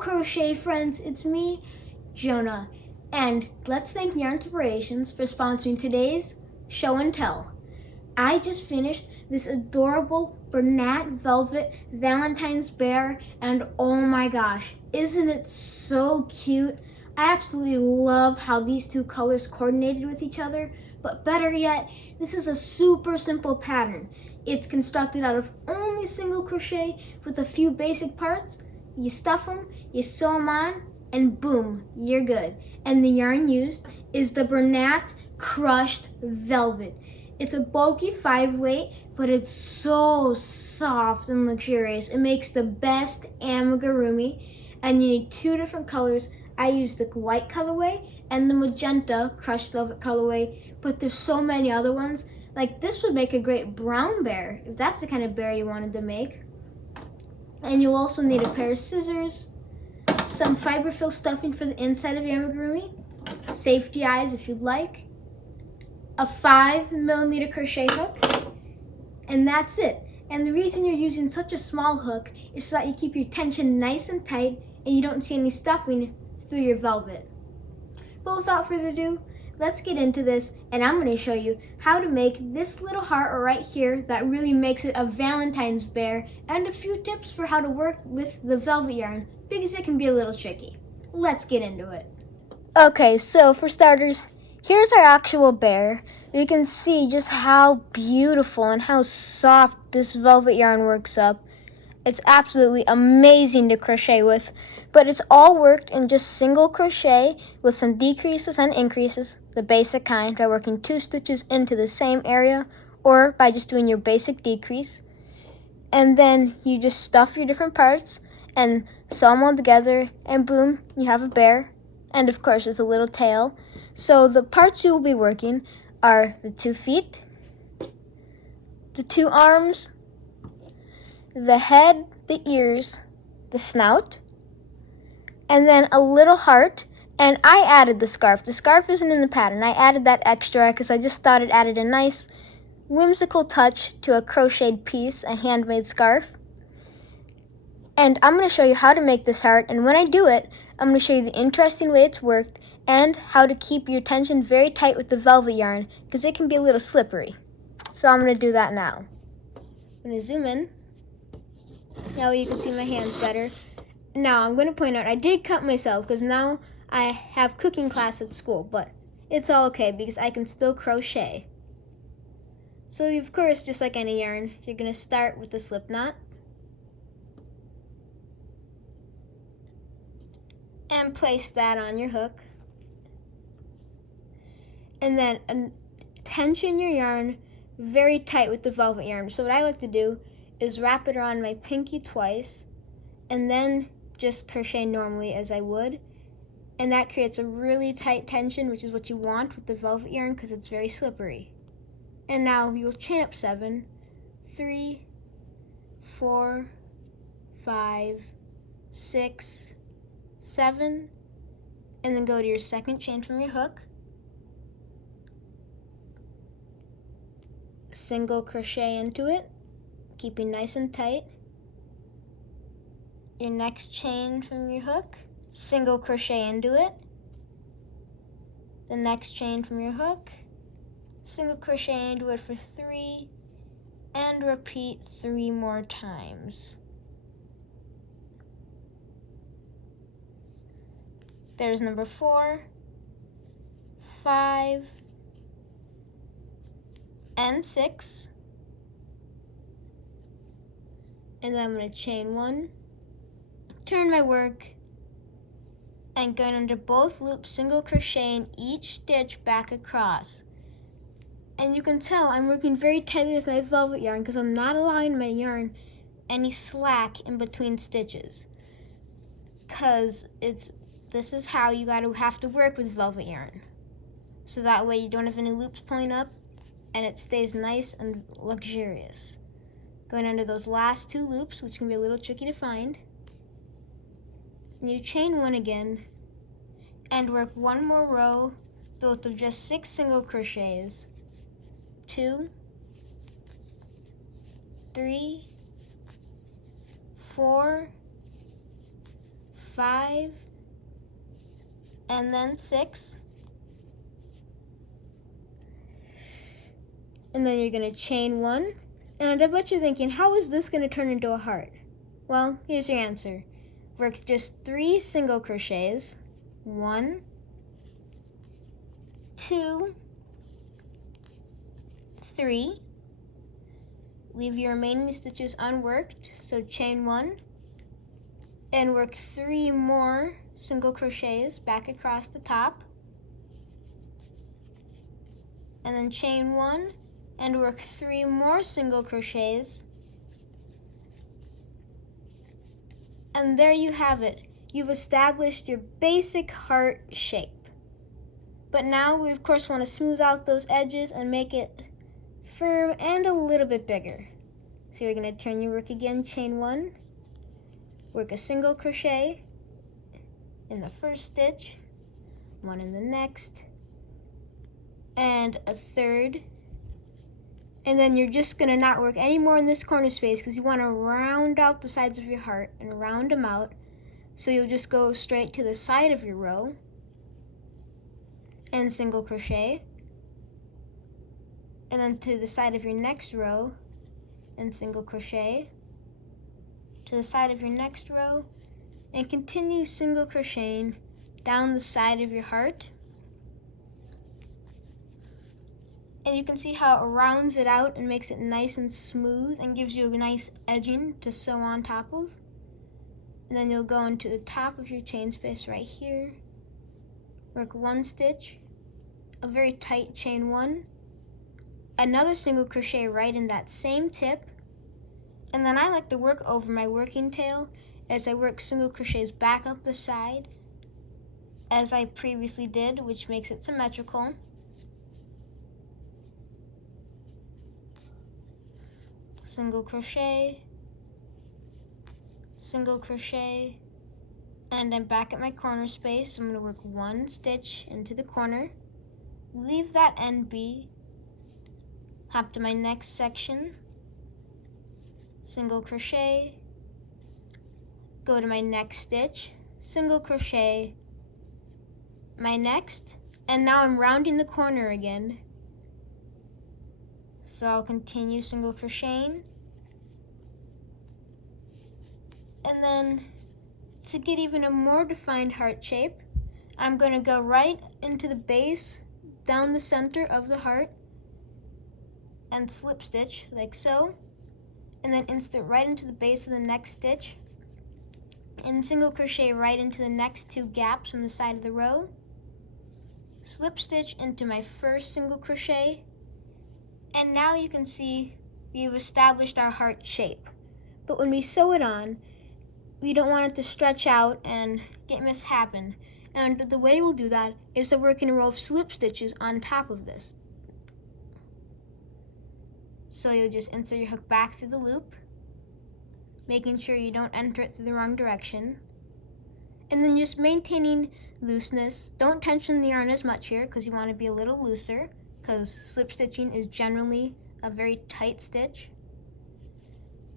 crochet friends, it's me, Jonah, and let's thank Yarn Inspirations for sponsoring today's show and tell. I just finished this adorable Bernat Velvet Valentine's bear, and oh my gosh, isn't it so cute? I absolutely love how these two colors coordinated with each other, but better yet, this is a super simple pattern. It's constructed out of only single crochet with a few basic parts. You stuff them, you sew them on, and boom, you're good. And the yarn used is the Bernat Crushed Velvet. It's a bulky 5-weight, but it's so soft and luxurious. It makes the best amigurumi, and you need 2 different colors. I used the white colorway and the magenta crushed velvet colorway, but there's so many other ones. Like this would make a great brown bear, if that's the kind of bear you wanted to make. And you'll also need a pair of scissors, some fiberfill stuffing for the inside of your amigurumi, safety eyes if you'd like, a 5mm crochet hook, and that's it. And the reason you're using such a small hook is so that you keep your tension nice and tight and you don't see any stuffing through your velvet. But without further ado, let's get into this, and I'm going to show you how to make this little heart right here that really makes it a Valentine's bear, and a few tips for how to work with the velvet yarn because it can be a little tricky. Let's get into it. Okay, so for starters, here's our actual bear. You can see just how beautiful and how soft this velvet yarn works up. It's absolutely amazing to crochet with, but it's all worked in just single crochet with some decreases and increases, the basic kind, by working 2 stitches into the same area or by just doing your basic decrease. And then you just stuff your different parts and sew them all together, and boom, you have a bear. And of course, there's a little tail. So the parts you will be working are the 2 feet, the 2 arms, the head, the ears, the snout, and then a little heart. And I added the scarf. The scarf isn't in the pattern. I added that extra because I just thought it added a nice whimsical touch to a crocheted piece, a handmade scarf. And I'm going to show you how to make this heart, and when I do it, I'm going to show you the interesting way it's worked and how to keep your tension very tight with the velvet yarn because it can be a little slippery. So I'm going to do that now. I'm going to zoom in. Now you can see my hands better. Now I'm going to point out I did cut myself because now I have cooking class at school, but it's all okay because I can still crochet. So of course, just like any yarn, you're going to start with the slip knot and place that on your hook. And then tension your yarn very tight with the velvet yarn. So what I like to do is wrap it around my pinky twice and then just crochet normally as I would. And that creates a really tight tension, which is what you want with the velvet yarn because it's very slippery. And now you'll chain up 7, 3, 4, 5, 6, 7, and then go to your second chain from your hook, single crochet into it, keeping nice and tight. Your next chain from your hook, single crochet into it, the next chain from your hook, single crochet into it for 3, and repeat 3 more times. There's number 4, 5, and 6. And then I'm going to chain 1, turn my work, and going under both loops, single crochet in each stitch back across. And you can tell I'm working very tightly with my velvet yarn because I'm not allowing my yarn any slack in between stitches. Because this is how you have to work with velvet yarn. So that way you don't have any loops pulling up and it stays nice and luxurious. Going under those last 2 loops, which can be a little tricky to find. And you chain 1 again and work 1 more row built of just 6 single crochets. 2, 3, 4, 5, and then 6. And then you're going to chain 1. And I bet you're thinking, how is this going to turn into a heart? Well, here's your answer. Work just 3 single crochets. 1, 2, 3. Leave your remaining stitches unworked, so chain 1. And work 3 more single crochets back across the top. And then chain 1 and work 3 more single crochets. And there you have it. You've established your basic heart shape. But now we of course want to smooth out those edges and make it firm and a little bit bigger. So you're going to turn your work again, chain 1, work a single crochet in the first stitch, 1 in the next, and a third. And then you're just going to not work any more in this corner space because you want to round out the sides of your heart and round them out. So you'll just go straight to the side of your row and single crochet. And then to the side of your next row and single crochet. To the side of your next row and continue single crocheting down the side of your heart. And you can see how it rounds it out and makes it nice and smooth and gives you a nice edging to sew on top of. And then you'll go into the top of your chain space right here. Work 1 stitch, a very tight chain 1, another single crochet right in that same tip. And then I like to work over my working tail as I work single crochets back up the side as I previously did, which makes it symmetrical. Single crochet, single crochet, and I'm back at my corner space. I'm going to work 1 stitch into the corner, leave that end be, hop to my next section, single crochet, go to my next stitch, single crochet, my next, and now I'm rounding the corner again. So I'll continue single crocheting. And then to get even a more defined heart shape, I'm going to go right into the base, down the center of the heart, and slip stitch like so. And then insert right into the base of the next stitch. And single crochet right into the next 2 gaps on the side of the row. Slip stitch into my first single crochet. And now you can see we've established our heart shape. But when we sew it on, we don't want it to stretch out and get mishappen. And the way we'll do that is to work in a row of slip stitches on top of this. So you'll just insert your hook back through the loop, making sure you don't enter it through the wrong direction. And then just maintaining looseness. Don't tension the yarn as much here because you want to be a little looser, because slip stitching is generally a very tight stitch.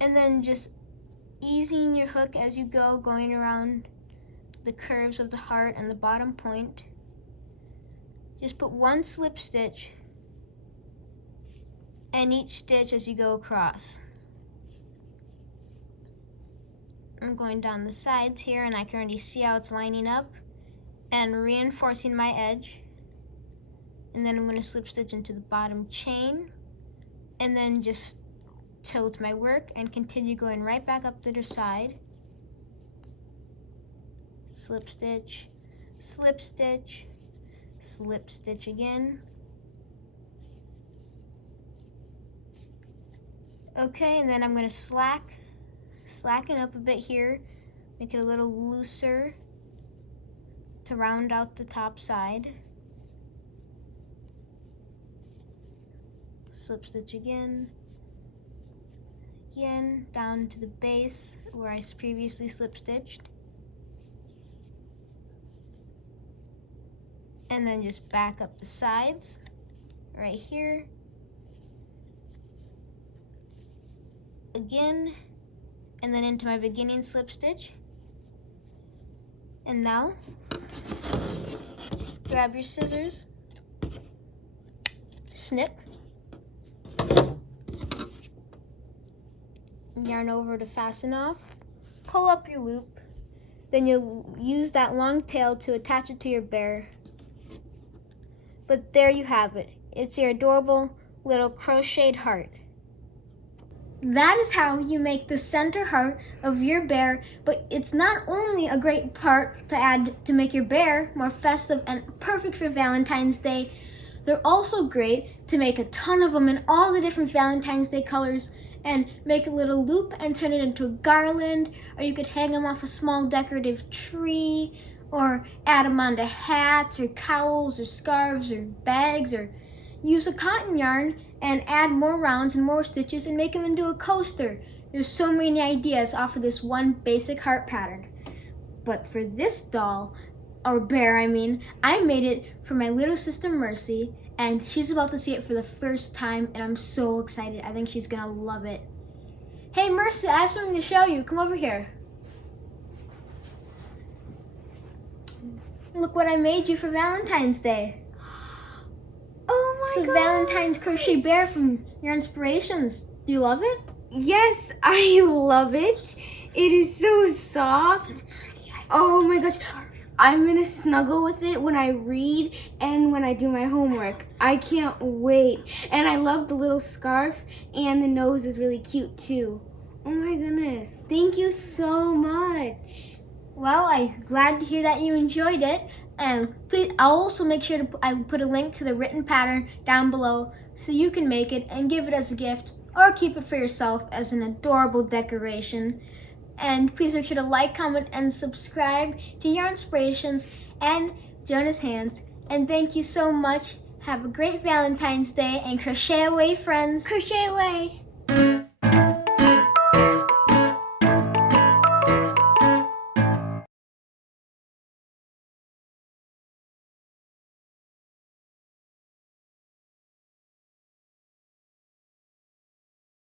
And then just easing your hook as you go, going around the curves of the heart and the bottom point. Just put 1 slip stitch in each stitch as you go across. I'm going down the sides here and I can already see how it's lining up and reinforcing my edge. And then I'm going to slip stitch into the bottom chain and then just tilt my work and continue going right back up the other side. Slip stitch, slip stitch, slip stitch again. Okay, and then I'm going to slacken up a bit here, make it a little looser to round out the top side. Slip stitch again, down to the base where I previously slip stitched. And then just back up the sides right here. Again, and then into my beginning slip stitch. And now, grab your scissors, snip, yarn over to fasten off, pull up your loop, then you'll use that long tail to attach it to your bear. But there you have it. It's your adorable little crocheted heart. That is how you make the center heart of your bear, but it's not only a great part to add to make your bear more festive and perfect for Valentine's Day, they're also great to make a ton of them in all the different Valentine's Day colors and make a little loop and turn it into a garland, or you could hang them off a small decorative tree, or add them onto hats or cowls or scarves or bags, or use a cotton yarn and add more rounds and more stitches and make them into a coaster. There's so many ideas off of this one basic heart pattern. But for this doll, or bear I mean, I made it for my little sister Mercy, and she's about to see it for the first time, and I'm so excited. I think she's gonna love it. Hey Mercy, I have something to show you. Come over here. Look what I made you for Valentine's Day. Oh my It's a gosh. Valentine's crochet bear from your inspirations. Do you love it? Yes, I love it. It is so soft. Oh my gosh. I'm gonna snuggle with it when I read and when I do my homework. I can't wait. And I love the little scarf, and the nose is really cute too. Oh my goodness. Thank you so much. Well, I'm glad to hear that you enjoyed it. Please, I'll also make sure to put a link to the written pattern down below so you can make it and give it as a gift or keep it for yourself as an adorable decoration. And please make sure to like, comment, and subscribe to Your Inspirations and Jonah's Hands. And thank you so much. Have a great Valentine's Day and crochet away, friends. Crochet away.